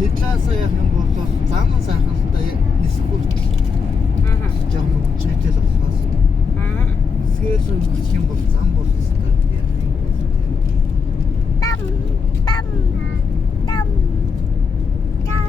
Тэдлаасаа явах юм бол заман сайхантай нисэх хүртэл. Жаа хөвчтэй л болохоос. Эсвэл өгчих юм бол зам бол өстой яах юм бэ? Там там там там.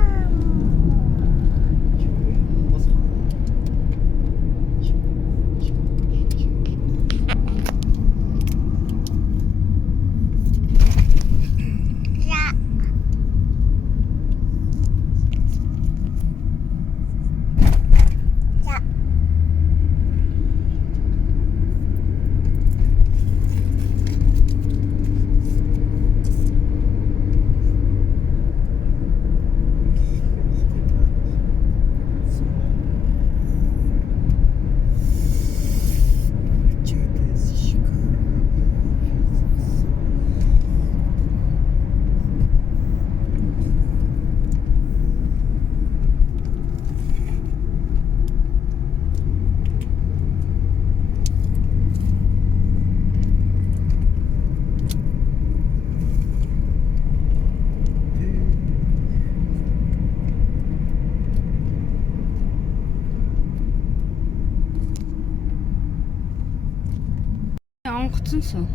Онгоцсон суу.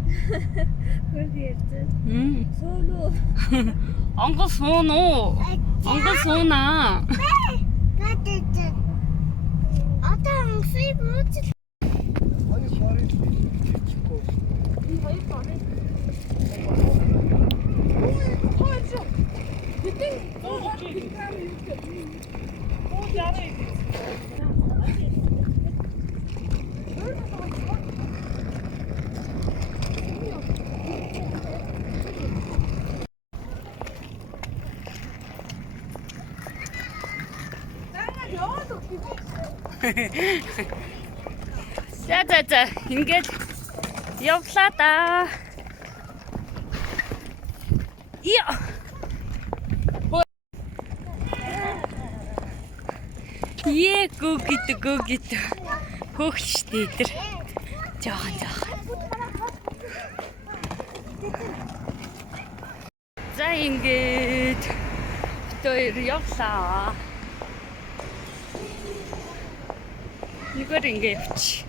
Хөрд ярьдаг. Сууно. Онгоц суун уу? Онгоц суунаа. Гадэд. Одоо онгоцыг бууж л. Хоёр шорыг хийчихгүй. Энэ хоёр борыг. Хойш. Бүтэн 100 кг юм. Оо ярай. За ингээд явлаа да. Яа. Гүгит. Хөөхчтэй тэр. Жохон. За ингээд битээр явлаа. Нэгөр ингээ явчих.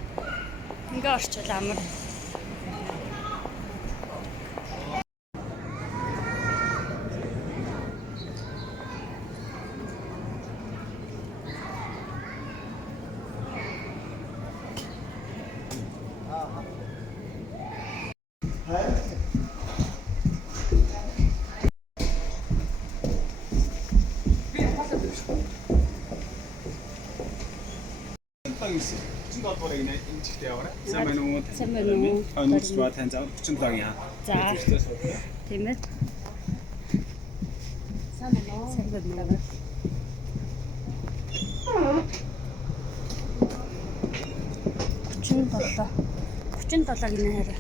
Ингээ орчвол амар. Хүчин долбоорыг энэ чихтэй яваарай. Сайн байна уу? Сайн байна уу? Өнөөдөр бат тань зав 37 яа. За. Тийм ээ. Сайн байна уу? 37 гинэ хараа.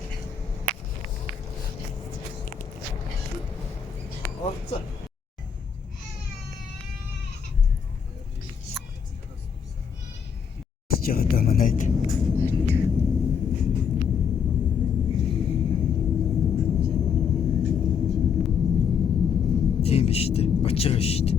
Орцоо. Жоо манайд. Тийм биш үү? Очроо шүү дээ.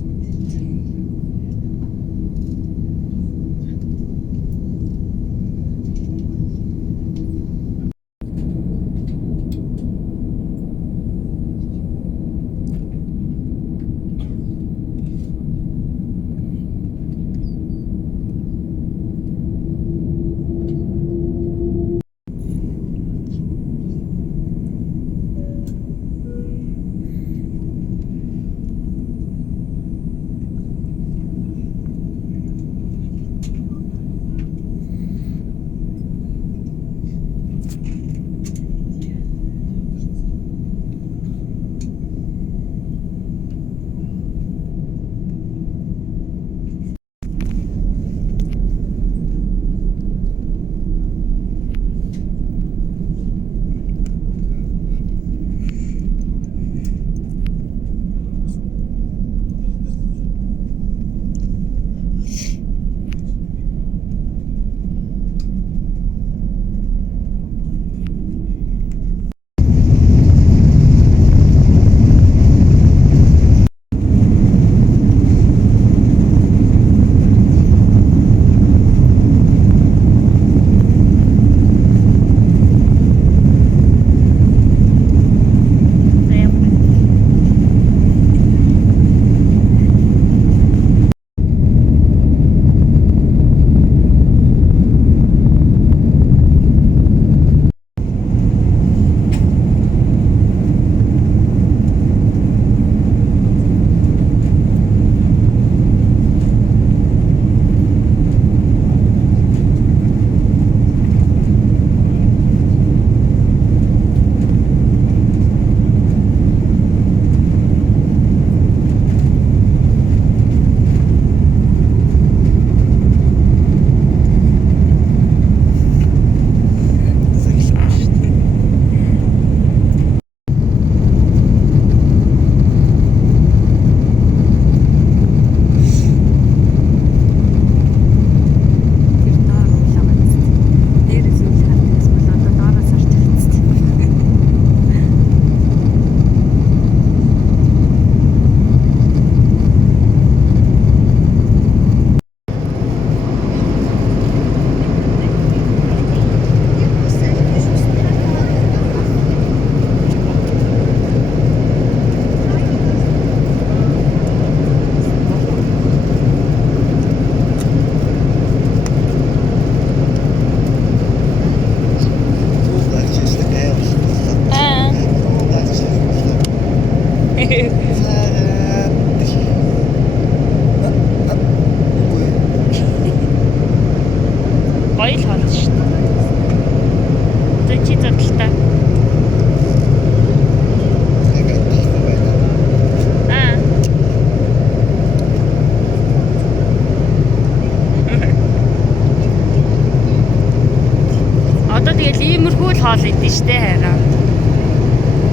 işte herhalde.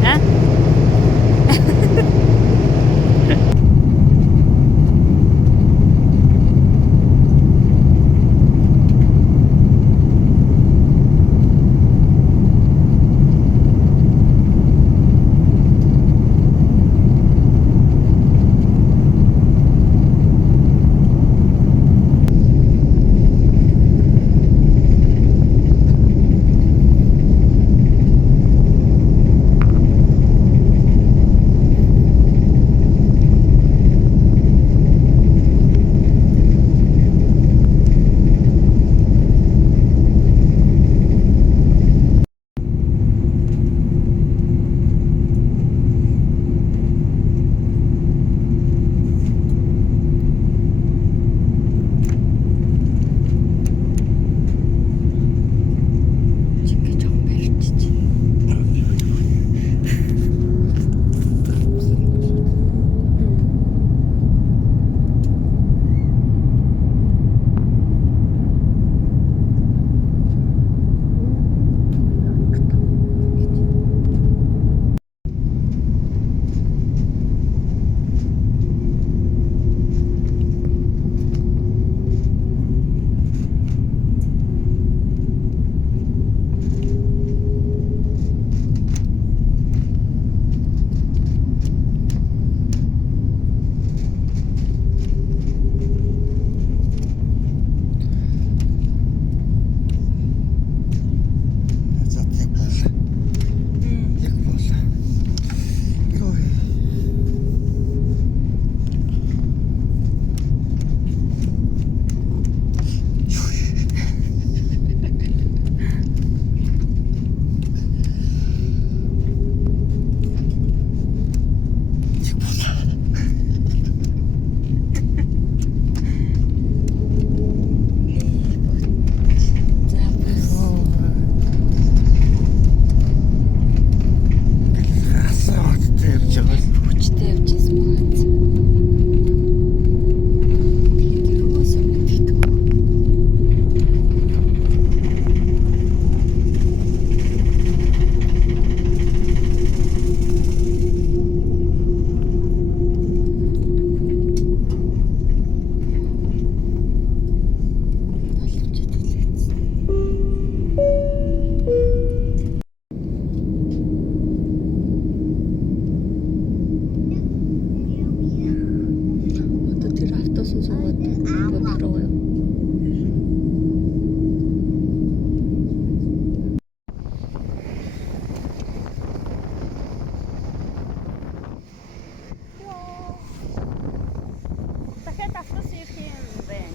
Ha? Çünkü çok belirtici. Назад яг боллоо. Яг боллоо. Ой. Хасаад тавьж байгаа. Хүчтэй явчихсан байна. Тэгээд юугаас мэддэг. Одоо тэр автобусын суугаад бодлоо юу? Дахиад автобус ирэх юм байна.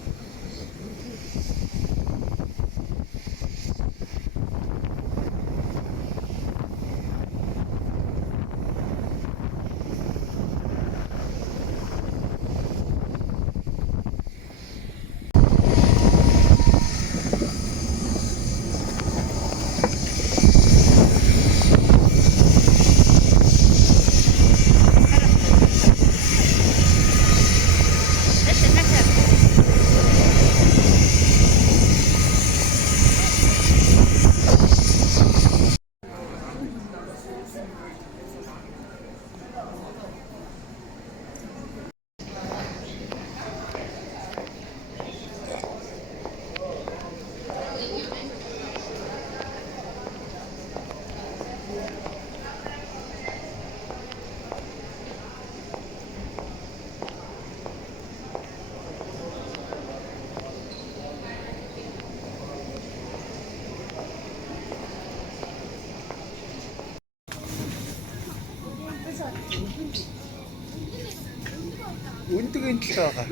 Үндэг энэ л байгаа.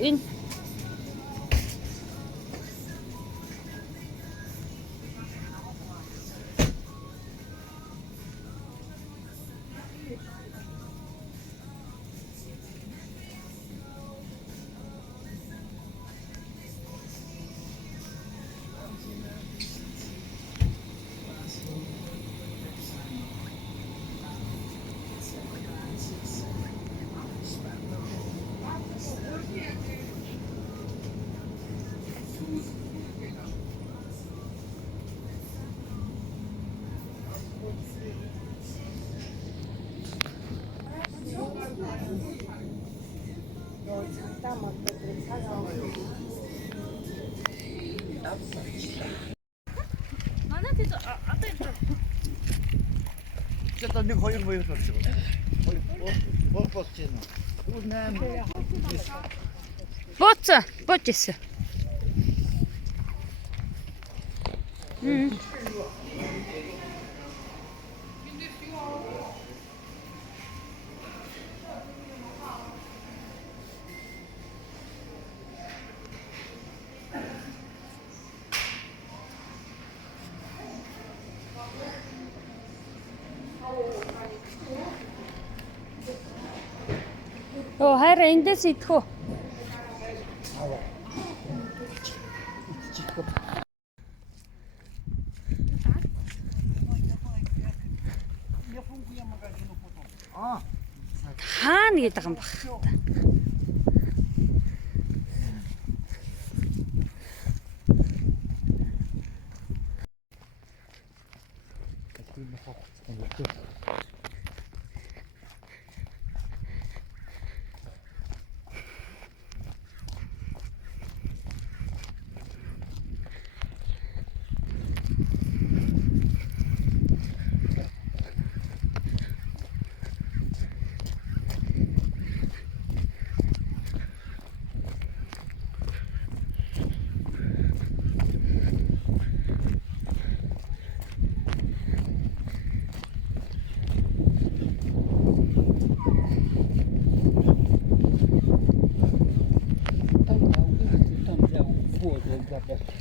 Энэ цагдаа модтой цаг авах. Манай тэд одоо энэ Чи одоо нэг хоёр хоёр болж байгаа. Хоёр болж байна. Үгүй 8. Бууцаа, бууж исэн. Оо хайраа эндээс идэх үү? Хаана гэдэг юм баг.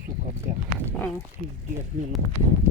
Сука, бля. Пиздец,